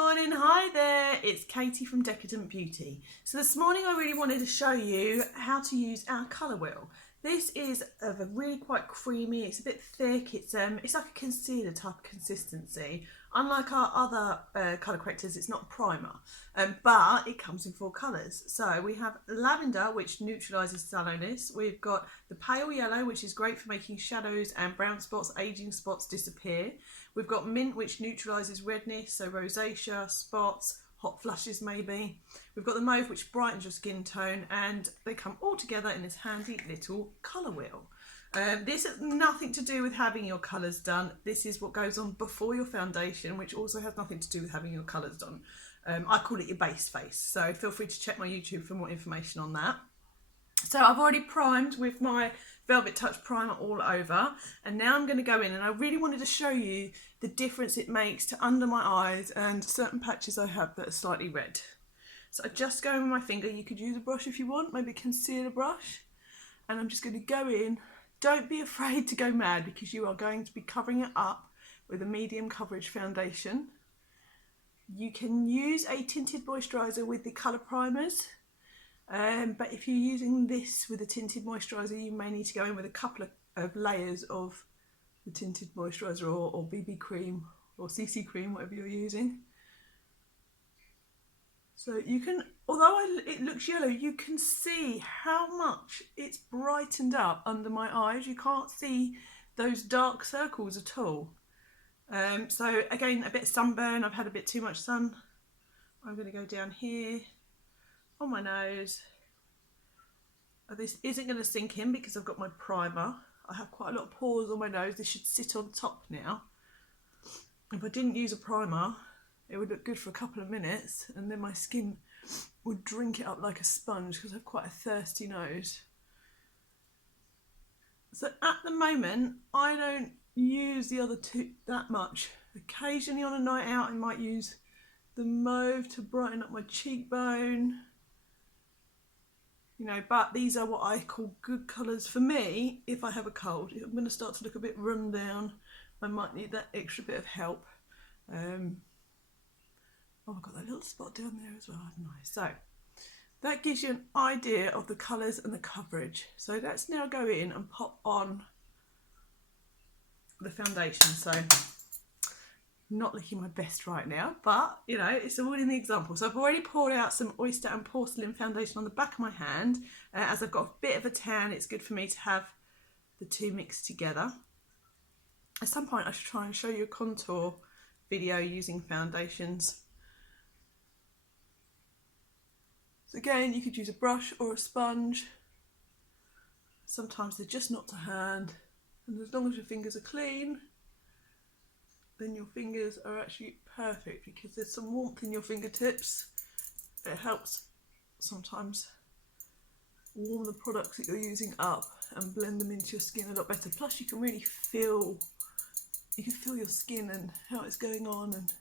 morning, hi there, it's Katie from Decadent Beauty. So this morning I really wanted to show you how to use our colour wheel. This is of a really quite creamy, it's a bit thick, it's like a concealer type of consistency. Unlike our other colour correctors, it's not a primer, but it comes in 4 colours. So we have lavender, which neutralises sallowness. We've got the pale yellow, which is great for making shadows and brown spots, ageing spots disappear. We've got mint, which neutralises redness, so rosacea, spots, hot flushes maybe. We've got the mauve, which brightens your skin tone, and they come all together in this handy little colour wheel. This has nothing to do with having your colours done. This is what goes on before your foundation, which also has nothing to do with having your colours done. I call it your base face, so feel free to check my YouTube for more information on that. So I've already primed with my Velvet Touch primer all over, and now I'm going to go in, and I really wanted to show you the difference it makes to under my eyes and certain patches I have that are slightly red. So I just go in with my finger. You could use a brush if you want, maybe a concealer brush, and I'm just going to go in. Don't be afraid to go mad, because you are going to be covering it up with a medium coverage foundation. You can use a tinted moisturiser with the colour primers, but if you're using this with a tinted moisturiser, you may need to go in with a couple of layers of the tinted moisturiser or BB cream or CC cream, whatever you're using. So you can, although it looks yellow, you can see how much it's brightened up under my eyes. You can't see those dark circles at all. So again, a bit of sunburn. I've had a bit too much sun. I'm going to go down here on my nose. This isn't going to sink in because I've got my primer. I have quite a lot of pores on my nose. This should sit on top now. If I didn't use a primer, it would look good for a couple of minutes, and then my skin would drink it up like a sponge because I have quite a thirsty nose. So at the moment, I don't use the other two that much. Occasionally on a night out, I might use the mauve to brighten up my cheekbone. You know, but these are what I call good colours for me if I have a cold. If I'm going to start to look a bit run down, I might need that extra bit of help. Oh, I've got that little spot down there as well. Nice. So that gives you an idea of the colours and the coverage. So let's now go in and pop on the foundation. So not looking my best right now, but you know, it's all in the example. So I've already poured out some Oyster and Porcelain foundation on the back of my hand. As I've got a bit of a tan, it's good for me to have the two mixed together. At some point I should try and show you a contour video using foundations. So again, you could use a brush or a sponge. Sometimes they're just not to hand, and as long as your fingers are clean, then your fingers are actually perfect, because there's some warmth in your fingertips. It helps sometimes warm the products that you're using up and blend them into your skin a lot better. Plus you can really feel, your skin and how it's going on, and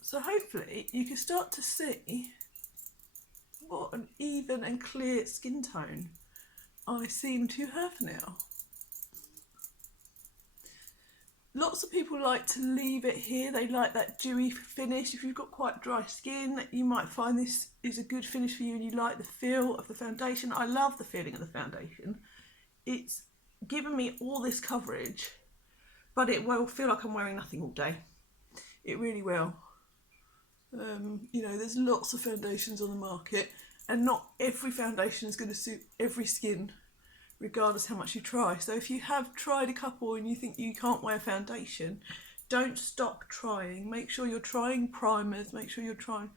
so hopefully you can start to see what an even and clear skin tone I seem to have now. Lots of people like to leave it here. They like that dewy finish. If you've got quite dry skin, you might find this is a good finish for you and you like the feel of the foundation. I love the feeling of the foundation. It's given me all this coverage, but it will feel like I'm wearing nothing all day. It really will. You know, there's lots of foundations on the market, and not every foundation is going to suit every skin, regardless how much you try. So if you have tried a couple and you think you can't wear foundation, don't stop trying. Make sure you're trying primers, make sure you're trying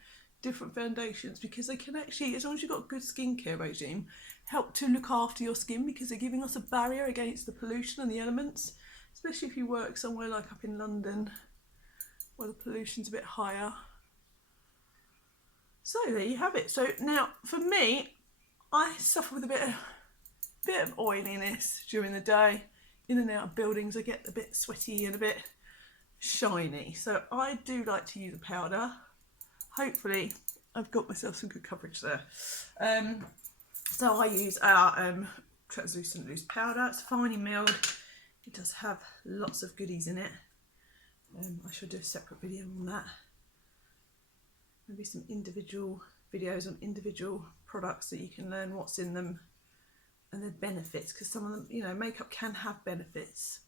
different foundations, because they can actually, as long as you've got a good skincare regime, help to look after your skin, because they're giving us a barrier against the pollution and the elements, especially if you work somewhere like up in London where the pollution's a bit higher. So there you have it. So now for me, I suffer with a bit of oiliness during the day. In and out of buildings, I get a bit sweaty and a bit shiny. So I do like to use a powder. Hopefully I've got myself some good coverage there. So I use our translucent loose powder. It's finely milled. It does have lots of goodies in it. I should do a separate video on that. Maybe some individual videos on individual products that you can learn what's in them and their benefits, because some of them, you know, makeup can have benefits.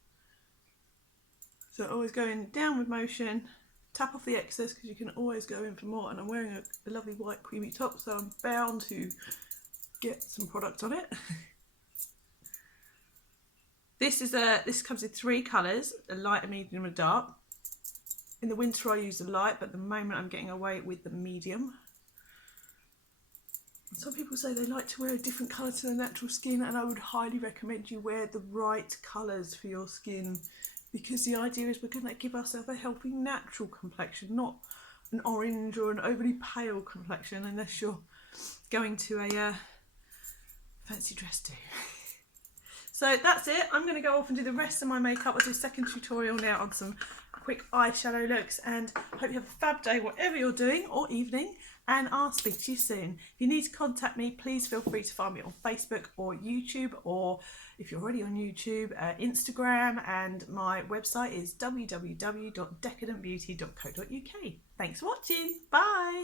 So always go in downward motion, tap off the excess, because you can always go in for more. And I'm wearing a lovely white creamy top, so I'm bound to get some product on it. This comes in 3 colours, a light, a medium and a dark. In the winter I use the light, but at the moment I'm getting away with the medium. Some people say they like to wear a different colour to their natural skin, and I would highly recommend you wear the right colours for your skin, because the idea is we're going to give ourselves a healthy natural complexion, not an orange or an overly pale complexion, unless you're going to a fancy dress do. So that's it. I'm going to go off and do the rest of my makeup. I'll do a second tutorial now on some quick eyeshadow looks, and hope you have a fab day whatever you're doing, or evening, and I'll speak to you soon. If you need to contact me, please feel free to find me on Facebook or YouTube, or if you're already on YouTube, Instagram, and my website is www.decadentbeauty.co.uk. Thanks for watching. Bye.